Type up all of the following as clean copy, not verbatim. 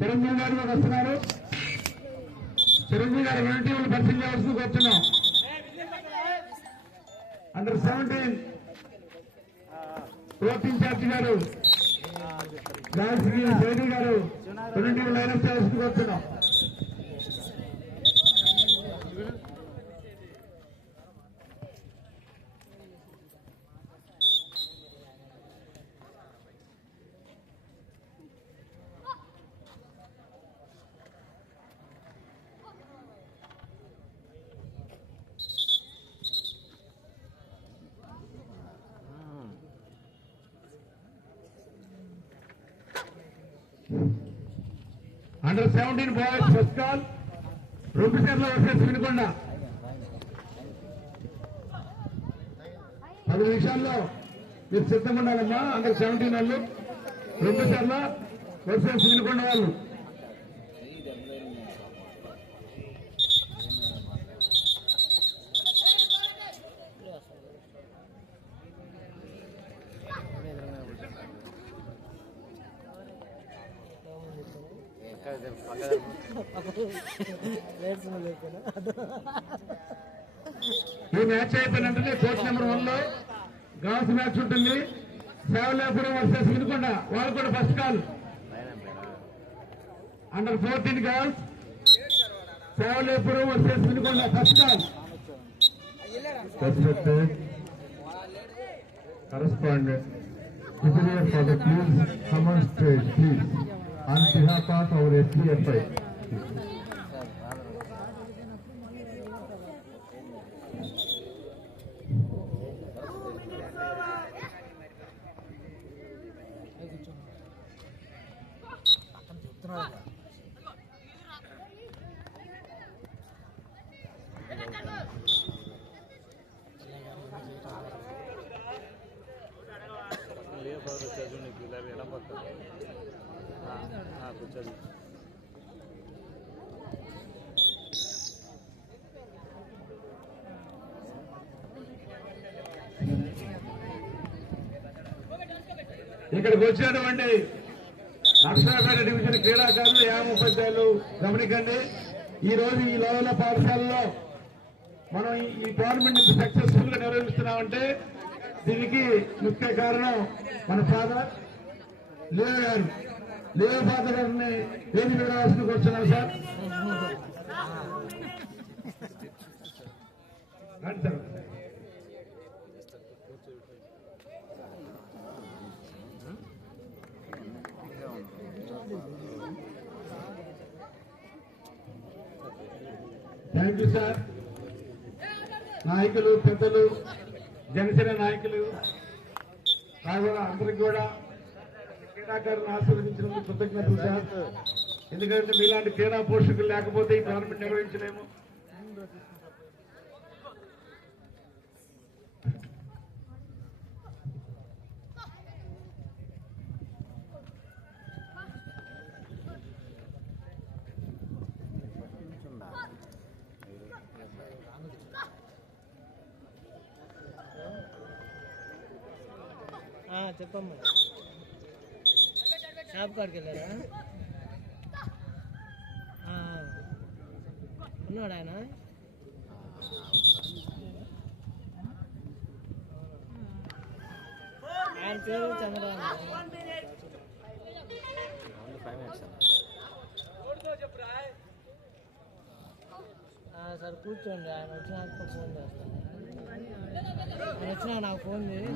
చిరంజీవి గారు కూడా వస్తున్నారు. చిరంజీవి గారు 2 టీంలు పరిచయం చేయవలసి కూర్చున్నాం. అండర్ 17 కోచ్ ఇన్ఛార్జి గారు జైని గారు 2 టీంలు లైనప్ చేయవలసి కూర్చున్నాం. Under 17 boys first call Rompicherla versus Vinukonda. 10 నిమిషాల్లో మీరు సిద్ధంగా ఉండాలమ్మా. అండర్ 17 వాళ్ళు రొంపిచెర్ల వర్సెస్ వినుకొండ వాళ్ళు. ఈ మ్యాచ్ అయిపోయినట్టు కోచ్ నెంబర్ 1 లో గర్ల్స్ మ్యాచ్ ఉంటుంది. సేవలేపురం వర్సెస్ వినుకొండ వాళ్ళు కూడా first call. Under 14 girls Sevalepuram versus Vinukonda first call. Correspondent, superior for the please come on stage, please, on behalf of our SDFI. ఇక్కడికి వచ్చినటువంటి నర్సరాపేట డివిజన్ క్రీడాకారులు ఉపాధ్యాయులు గమనికండి. ఈ రోజు ఈ లోయల పాఠశాలలో మనం ఈ టోర్నమెంట్ సక్సెస్ఫుల్ గా నిర్వహిస్తున్నామంటే దీనికి ముఖ్య కారణం మన ఫాదర్ లియో గారు. లియో ఫాదర్ గారిని వేదిక రావాల్సిందికి వస్తున్నాం సార్. Thank you sir. నాయకులు, పెద్దలు, జనసేన నాయకులు అందరికి కూడా క్రీడాకారులను ఆశీర్వదించినందుకు కృతజ్ఞతలు సార్. ఎందుకంటే మీలాంటి క్రీడా పోషకులు లేకపోతే ఈ టోర్నమెంట్ నిర్వహించలేము. చెప్పమ్మా. షాప్ కాడికి వెళ్ళారా? ఉన్నాడు ఆయన. ఆయన పేరు చంద్రబాబు. సార్ కూర్చోండి. ఆయన వచ్చినాక ఫోన్ చేస్తాను. ఆయన వచ్చినా నాకు ఫోన్ చేయి.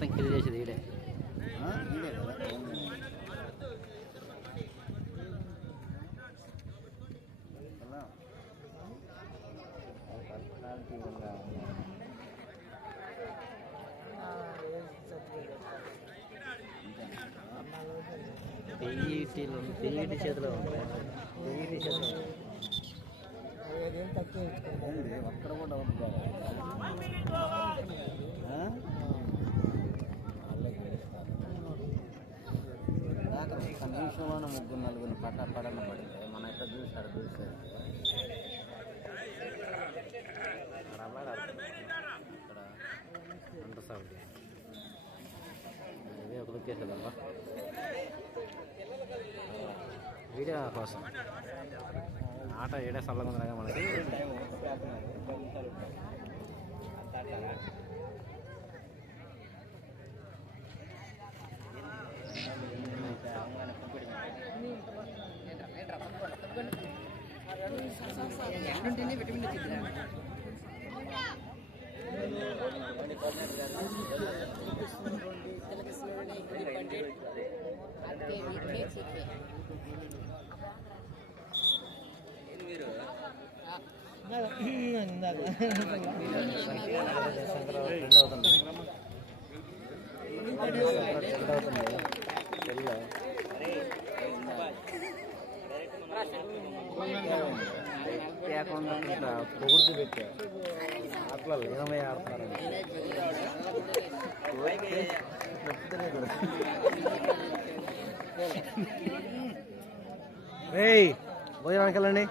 మొత్తం కిల్ చేసేది ఈడే. టీఈటీ చేతిలో ఉంటాయి. టీఈటీ చేతిలో అదేం తక్కువ ఇచ్చుకోండి. ఒక్కడ కూడా అవుతుంది. ఒక్క నిమిషంలోనే 3-4 పడన పడింది. మన ఎక్కడ చూసాడు ఇక్కడ అంత సౌండ్ ఇదే ఒక దుక్కేసేదమ్మా వీడియో కోసం. ఆట ఏడే చల్లగా ఉందిగా మనకి. పొగుడుతూ పెట్టా అట్లా ఏమై ఆడుతున్నారు. రేయ్ భోజనానికి వెళ్ళండి.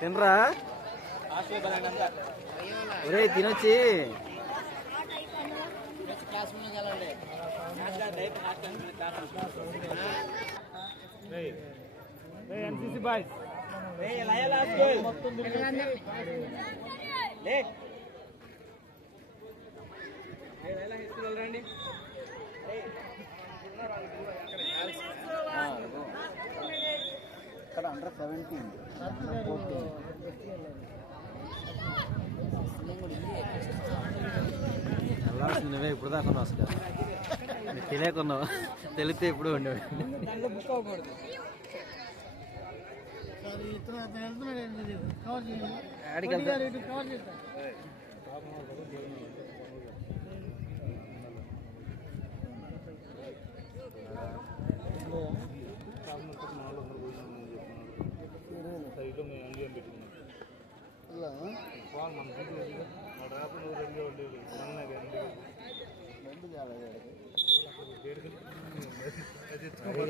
తినరా ఒరే తినొచ్చి. ఇక్కడ అండర్ 17 వెళ్ళాల్సింది నువ్వే ఇప్పుడు దాకా ఉన్నావు. అసలు నీకు తెలియకున్నావు, తెలిస్తే ఇప్పుడు ఉండేవి.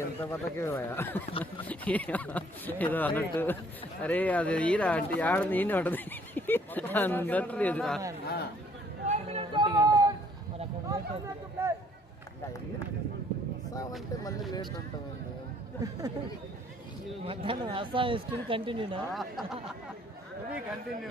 ఎంత పద్ధతి ఏదో అన్నట్టు. అరే అది ఈరా అంటే ఆడ నేను ఉంటుంది అన్నట్లేదు. అంటే మళ్ళీ లేట్ ఉంటామండి. మధ్యాహ్నం అసా స్టిల్ కంటిన్యూనా? కంటిన్యూ